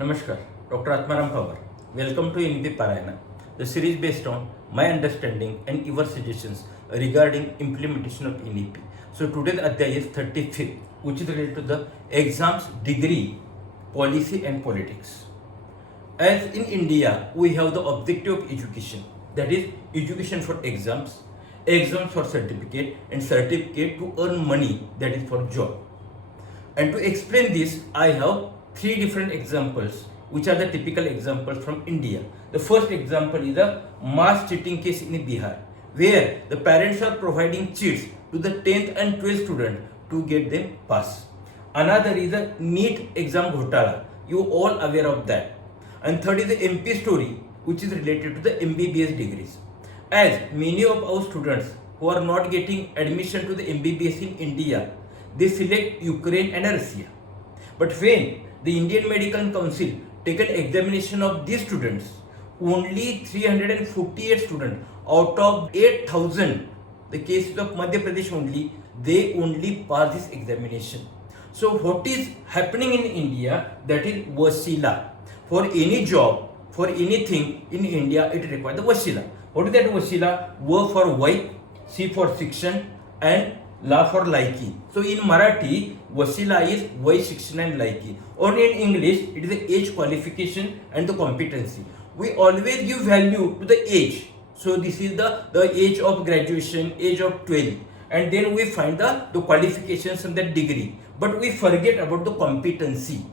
Namaskar, Dr. Atmaram Pawar. Welcome to NEP Parayan, the series based on my understanding and your suggestions regarding implementation of NEP. So today's Adhyay is 35th, which is related to the exams, degree, policy and politics. As in India, we have the objective of education, that is education for exams, exams for certificate and certificate to earn money, that is for job. And to explain this, I have three different examples, which are the typical examples from India. The first example is a mass cheating case in Bihar, where the parents are providing cheats to the 10th and 12th student to get them pass. Another is a NEET exam ghotala. You all aware of that. And third is the MP story, which is related to the MBBS degrees. As many of our students who are not getting admission to the MBBS in India, they select Ukraine and Russia. But when the Indian Medical Council take an examination of these students, only 348 students out of 8,000, the cases of Madhya Pradesh only, they only pass this examination. So what is happening in India, that is wasila. For any job, for anything in India, it requires the wasila. What is that wasila? W for Y, C for Shikshan and La for Laiki. So in Marathi, wasila is Vay, Shikshan and Laiki. Or in English, it is the age, qualification and the competency. We always give value to the age. So this is the age of graduation, age of 12. And then we find the qualifications and the degree. But we forget about the competency.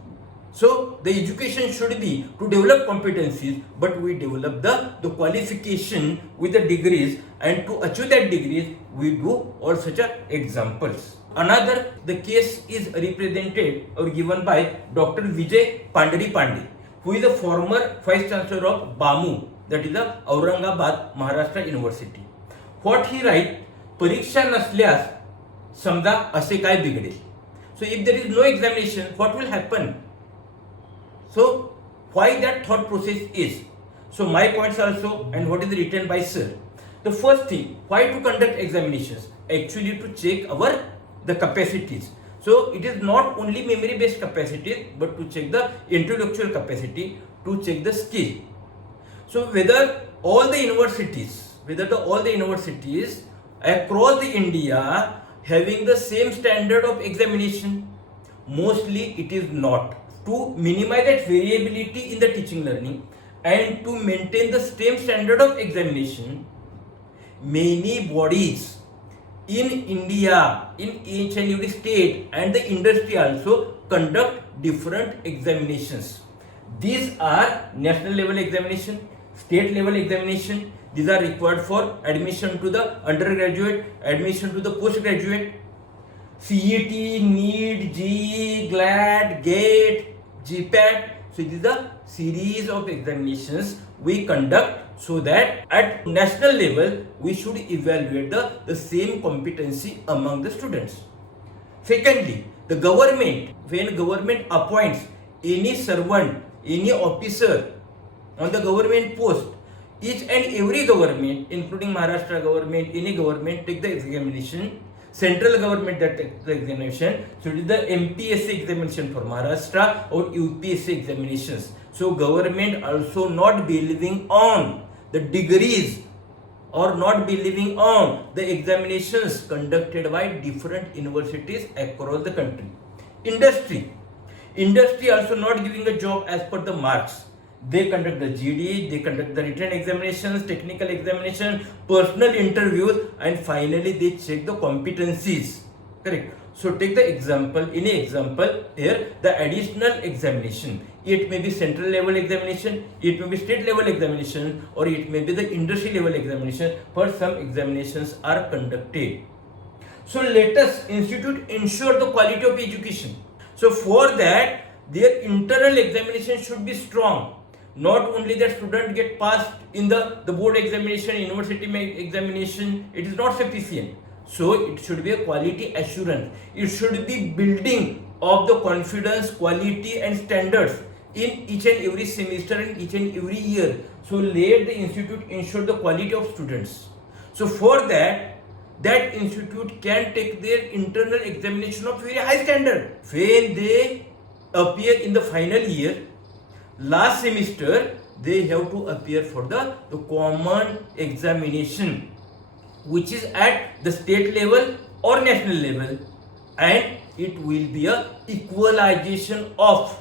So the education should be to develop competencies, but we develop the qualification with the degrees, and to achieve that degrees, we do all such examples. Another, the case is represented or given by Dr. Vijay Pandari Pandey, who is a former Vice Chancellor of BAMU, that is the Aurangabad, Maharashtra University. What he writes, परीक्षा नसल्यास समजा असे काय बिघडेल. So if there is no examination, what will happen? So why that thought process is? So my points also, and what is written by sir. The first thing, why to conduct examinations? Actually to check the capacities. So it is not only memory based capacity, but to check the intellectual capacity, to check the skill. So whether all the universities across the India having the same standard of examination, mostly it is not. To minimize that variability in the teaching learning and to maintain the same standard of examination, many bodies in India, in each and every state and the industry also conduct different examinations. These are national level examination, state level examination. These are required for admission to the undergraduate, admission to the postgraduate, CET, NEET, GE, GLAD, GATE, GPAT. So it is a series of examinations we conduct so that at national level we should evaluate the same competency among the students. Secondly, the government, when government appoints any servant, any officer on the government post, each and every government, including Maharashtra government, any government, take the examination. Central government that takes the examination. So it is the MPSC examination for Maharashtra or UPSC examinations. So government also not believing on the degrees or not believing on the examinations conducted by different universities across the country. Industry also not giving a job as per the marks. They conduct the GD, they conduct the written examinations, technical examinations, personal interviews, and finally they check the competencies. Correct. So take the example, any example here, the additional examination. It may be central level examination, it may be state level examination, or it may be the industry level examination, but some examinations are conducted. So let us institute ensure the quality of education. So for that, their internal examination should be strong. Not only that student get passed in the board examination, university examination, it is not sufficient. So it should be a quality assurance. It should be building of the confidence, quality and standards in each and every semester and each and every year. So let the institute ensure the quality of students. So for that institute can take their internal examination of very high standard. When they appear in the final year, last semester they have to appear for the common examination, which is at the state level or national level, and it will be a equalization of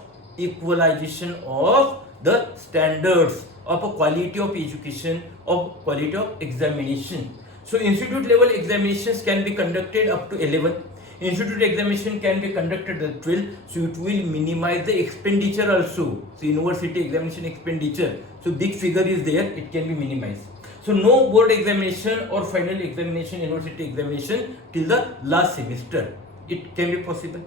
the standards of a quality of education, of quality of examination. So institute level examinations can be conducted up to 11. Institute examination can be conducted at 12. So it will minimize the expenditure also. So university examination expenditure. So big figure is there, it can be minimized. So no board examination or final examination, university examination till the last semester. It can be possible.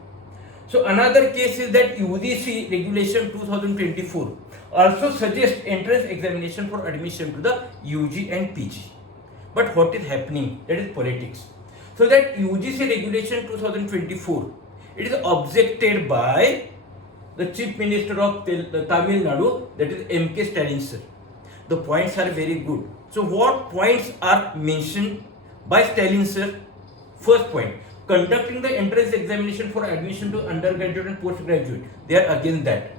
So another case is that UGC regulation 2024 also suggests entrance examination for admission to the UG and PG. But what is happening? That is politics. So that UGC regulation 2024, it is objected by the Chief Minister of Tamil Nadu, that is M.K. Stalin sir. The points are very good. So what points are mentioned by Stalin sir? First point, conducting the entrance examination for admission to undergraduate and postgraduate, they are against that.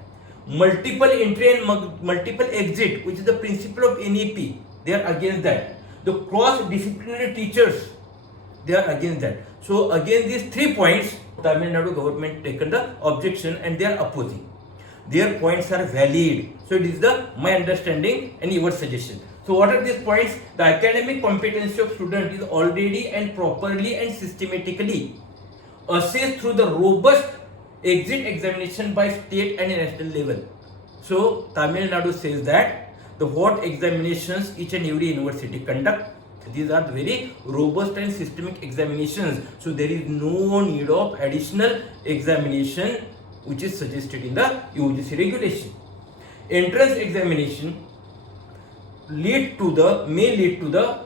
Multiple entry and multiple exit, which is the principle of NEP, they are against that. The cross-disciplinary teachers, they are against that. So against these 3 points, Tamil Nadu government taken the objection and they are opposing. Their points are valid. So it is my understanding and your suggestion. So what are these points? The academic competency of student is already and properly and systematically assessed through the robust exit examination by state and national level. So Tamil Nadu says that the what examinations each and every university conduct, these are very robust and systemic examinations. So there is no need of additional examination which is suggested in the UGC regulation. Entrance examination may lead to the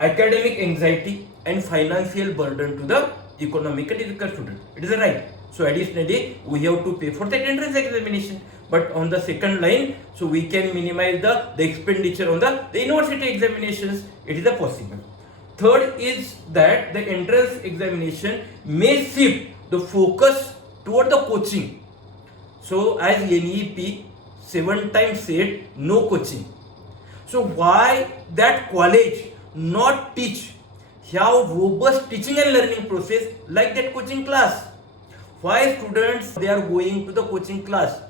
academic anxiety and financial burden to the economically weaker student. It is right. So additionally, we have to pay for that entrance examination. But on the second line, so we can minimize the expenditure on the university examinations. It is possible. Third is that the entrance examination may shift the focus toward the coaching. So as NEP 7 times said, no coaching. So why that college not teach have robust teaching and learning process like that coaching class? Why students they are going to the coaching class?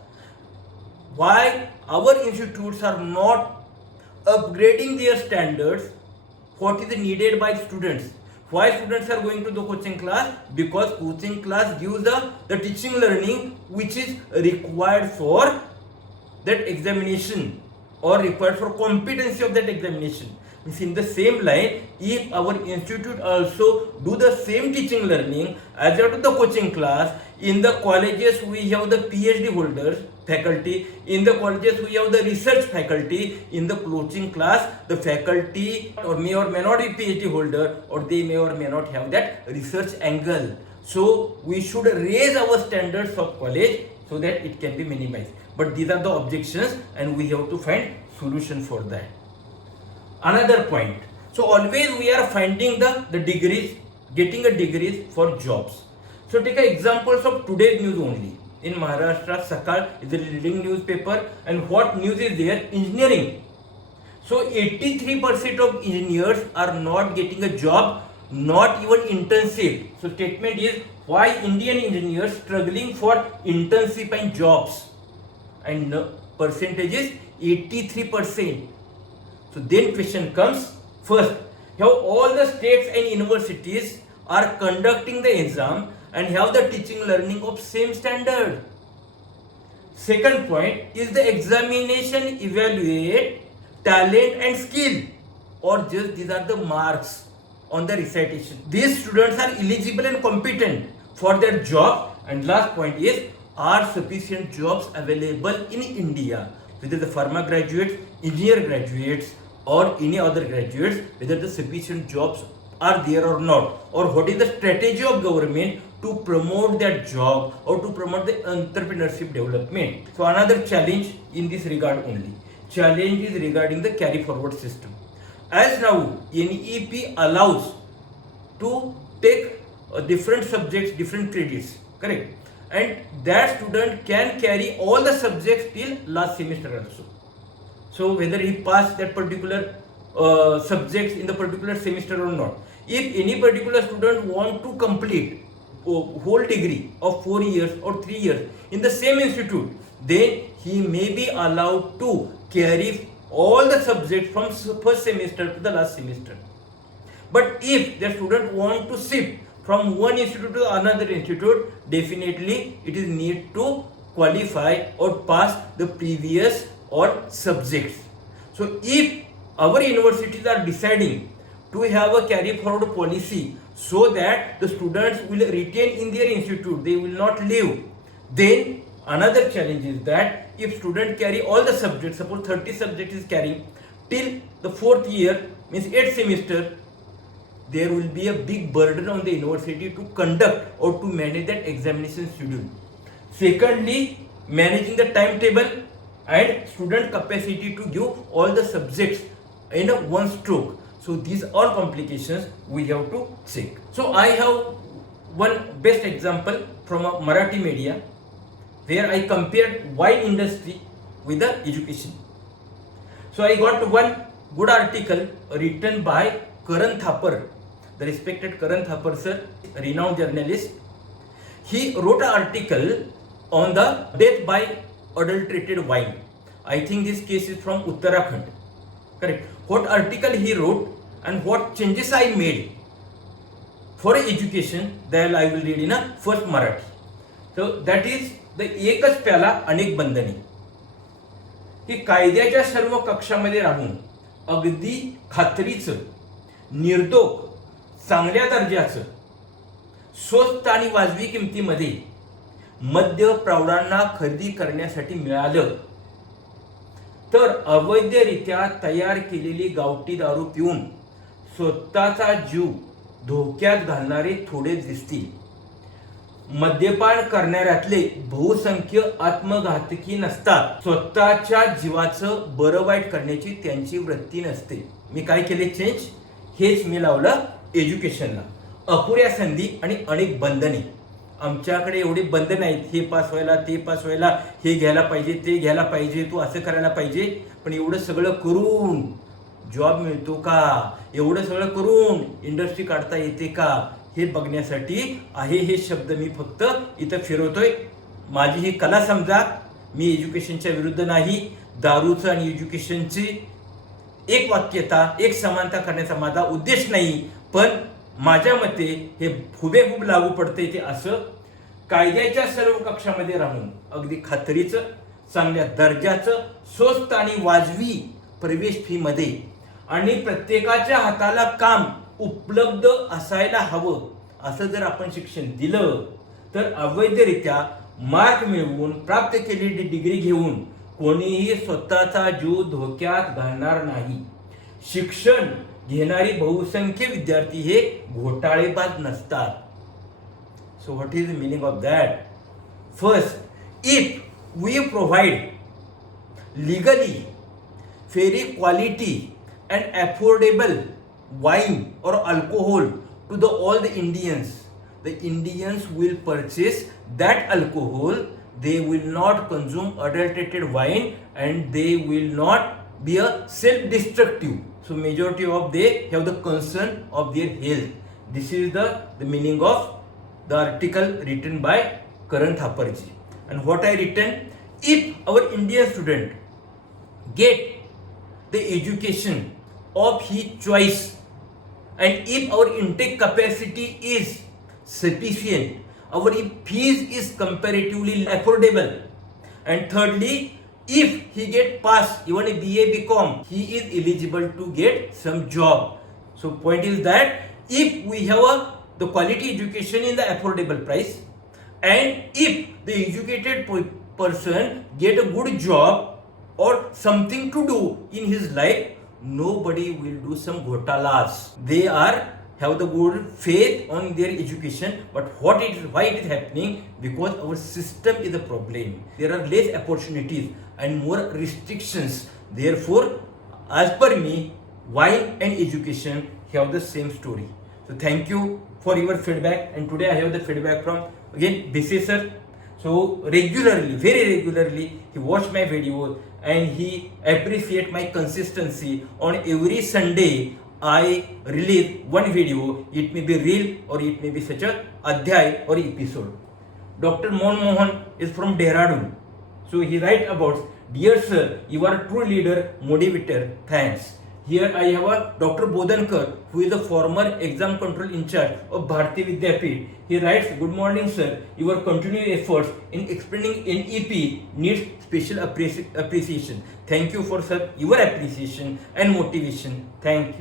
Why our institutes are not upgrading their standards? What is needed by students? Why students are going to the coaching class? Because coaching class gives the teaching learning which is required for that examination or required for competency of that examination. Means in the same line, if our institute also do the same teaching learning as out of the coaching class, in the colleges we have the PhD holders faculty, in the colleges we have the research faculty, in the coaching class the faculty or may not be PhD holder, or they may or may not have that research angle. So we should raise our standards of college so that it can be minimized. But these are the objections and we have to find solution for that. Another point, so always we are finding the degrees, getting a degrees for jobs. So take examples of today's news only. In Maharashtra, Sakal is the leading newspaper, and what news is there? Engineering. So 83% of engineers are not getting a job, not even internship. So statement is why Indian engineers struggling for internship and jobs, and percentage is 83%. So then question comes, first, how all the states and universities are conducting the exam and have the teaching learning of same standard. Second point, is the examination evaluate talent and skill, or just these are the marks on the recitation? These students are eligible and competent for their job. And last point is, are sufficient jobs available in India? Whether the pharma graduates, engineer graduates, or any other graduates, whether the sufficient jobs are there or not, or what is the strategy of government to promote that job or to promote the entrepreneurship development. So another challenge in this regard only. Challenge is regarding the carry forward system. As now NEP allows to take different subjects, different credits, correct? and that student can carry all the subjects till last semester also. So whether he passed that particular subjects in the particular semester or not. If any particular student want to complete whole degree of 4 years or 3 years in the same institute, then he may be allowed to carry all the subjects from first semester to the last semester. But if the student want to shift from one institute to another institute, definitely it is need to qualify or pass the previous or subjects. So if our universities are deciding to have a carry forward policy so that the students will retain in their institute, they will not leave, then another challenge is that if student carry all the subjects, suppose 30 subjects is carrying till the 4th year, means 8th semester, there will be a big burden on the university to conduct or to manage that examination schedule. Secondly, managing the timetable and student capacity to give all the subjects in a one stroke. So these are complications we have to check. So I have one best example from a Marathi media where I compared wine industry with the education. So I got one good article written by Karan Thapar, the respected Karan Thapar sir, renowned journalist. He wrote an article on the death by adulterated wine. I think this case is from Uttarakhand. Correct. What article he wrote and what changes I made for education, that I will read in a first Marathi. So that is the एकच प्याला अनेक बंधने, की कायद्याच्या सर्व कक्षामध्ये राहून अगदी खात्रीचं, निर्दोष, चांगल्या दर्जाचं, स्वस्त आणि वाजवी किमतीमध्ये मद्य प्रौढांना खरेदी करण्यासाठी मिळालं तर अवैधरित्या तयार केलेली गावठी दारू पिऊन स्वतःचा जीव धोक्यात घालणारे थोडे दिसतील. मद्यपान करणाऱ्यातले बहुसंख्य आत्मघातकी नसतात. स्वतःच्या जीवाचं बरं वाईट करण्याची त्यांची वृत्ती नसते. मी काय केले चेंज, हेच मी लावलं एज्युकेशनला. अपुऱ्या संधी आणि अनेक बंधने. आमच्याकडे एवढी बंधन आहेत, हे पास व्हायला, ते पास व्हायला, हे घ्यायला पाहिजे, ते घ्यायला पाहिजे, तू असं करायला पाहिजे. पण एवढं सगळं करून जॉब मिळतो का, एवढं सगळं करून इंडस्ट्री काढता येते का, हे बघण्यासाठी आहे हे शब्द मी फक्त इथं फिरवतोय. माझी ही कला समजा. मी एज्युकेशनच्या विरुद्ध नाही. दारूचं आणि एज्युकेशनची एक वाक्यता, एक समानता करण्याचा माझा उद्देश नाही. पण माझ्या मते हे हुबेहूब लागू पडते ते असं कायद्याच्या सर्व कक्षामध्ये राहून अगदी खात्रीचं, चांगल्या दर्जाचं, स्वस्त आणि वाजवी प्रवेश फी मध्ये आणि प्रत्येकाच्या हाताला काम उपलब्ध असायला हवं असं जर आपण शिक्षण दिलं तर अवैधरित्या मार्क मिळवून प्राप्त केलेली डिग्री घेऊन कोणीही स्वतःचा जीव धोक्यात घालणार नाही. शिक्षण घेणारी बहुसंख्य विद्यार्थी हे घोटाळेबाज नसतात. So what is the meaning of that? First, if we provide legally very quality and affordable wine or alcohol to all the Indians will purchase that alcohol. They will not consume adulterated wine and they will not be a self-destructive. So majority of they have the concern of their health. This is the meaning of the article written by Karan Thaparji. And what I written, if our Indian student get the education of his choice and if our intake capacity is sufficient, our fees is comparatively affordable, and thirdly, if he get pass even a BA BCom, he is eligible to get some job. So point is that if we have the quality education in the affordable price and if the educated person get a good job or something to do in his life, nobody will do some ghotalas. They have the good faith on their education, but why it is happening? Because our system is a problem. There are less opportunities and more restrictions. Therefore, as per me, wine and education have the same story. So thank you for your feedback, and today I have the feedback from again BC sir. So regularly, very regularly, he watch my videos and he appreciate my consistency. On every Sunday, I release one video. It may be reel or it may be such a adhyay or episode. Dr. Mohan is from Dehradun. So he write about, dear sir, you are a true leader, motivator. Thanks. Here I have a Dr. Bodankar, who is the former exam control in charge of Bharati Vidyapit. He writes, good morning sir, your continued efforts in explaining NEP needs special appreciation. Thank you for sir, your appreciation and motivation. Thank you.